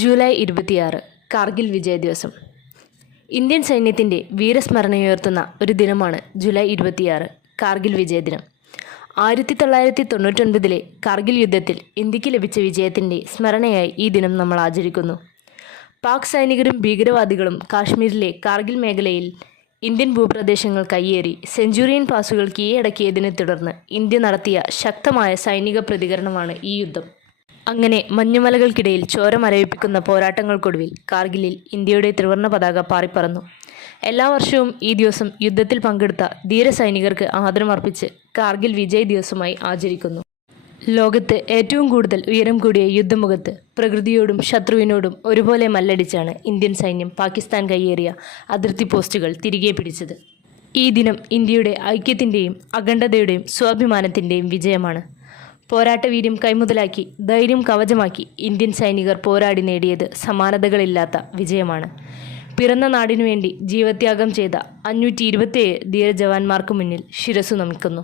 July 26 Kargil വിജയ ദിവസം. Indian സൈന്യത്തിൻ്റെ വീരസ്മരണയുയർത്തുന്ന ഒരു ദിനമാണ് ജൂലൈ 26 കാർഗിൽ വിജയദിനം. 1999 കാർഗിൽ യുദ്ധത്തിൽ ഇന്ത്യക്ക് ലഭിച്ച വിജയത്തിൻ്റെ സ്മരണയായി ഈ ദിനം നമ്മൾ ആചരിക്കുന്നു. പാക് സൈനികരും ഭീകരവാദികളും കാശ്മീരിലെ കാർഗിൽ മേഖലയിൽ ഇന്ത്യൻ ഭൂപ്രദേശങ്ങൾ കയ്യേറി സെഞ്ചുറിയൻ പാസുകൾ കീഴടക്കിയതിനെ തുടർന്ന് ഇന്ത്യ നടത്തിയ ശക്തമായ സൈനിക പ്രതികരണമാണ് ഈ യുദ്ധം. അങ്ങനെ മഞ്ഞുമലകൾക്കിടയിൽ ചോര മരവിപ്പിക്കുന്ന പോരാട്ടങ്ങൾക്കൊടുവിൽ കാർഗിലിൽ ഇന്ത്യയുടെ ത്രിവർണ്ണ പതാക പാറിപ്പറന്നു. എല്ലാ വർഷവും ഈ ദിവസം യുദ്ധത്തിൽ പങ്കെടുത്ത ധീര സൈനികർക്ക് ആദരമർപ്പിച്ച് കാർഗിൽ വിജയ് ദിവസമായി ആചരിക്കുന്നു. ലോകത്ത് ഏറ്റവും കൂടുതൽ ഉയരം കൂടിയ യുദ്ധമുഖത്ത് പ്രകൃതിയോടും ശത്രുവിനോടും ഒരുപോലെ മല്ലടിച്ചാണ് ഇന്ത്യൻ സൈന്യം പാകിസ്ഥാൻ കയ്യേറിയ അതിർത്തി പോസ്റ്റുകൾ തിരികെ പിടിച്ചത്. ഈ ദിനം ഇന്ത്യയുടെ ഐക്യത്തിൻ്റെയും അഖണ്ഡതയുടെയും സ്വാഭിമാനത്തിൻ്റെയും വിജയമാണ്. പോരാട്ടവീര്യം കൈമുതലാക്കി ധൈര്യം കവചമാക്കി ഇന്ത്യൻ സൈനികർ പോരാടി നേടിയത് സമാനതകളില്ലാത്ത വിജയമാണ്. പിറന്ന നാടിനു വേണ്ടി ജീവത്യാഗം ചെയ്ത 527 ധീര ജവാന്മാർക്ക് മുന്നിൽ ശിരസ്സു നമിക്കുന്നു.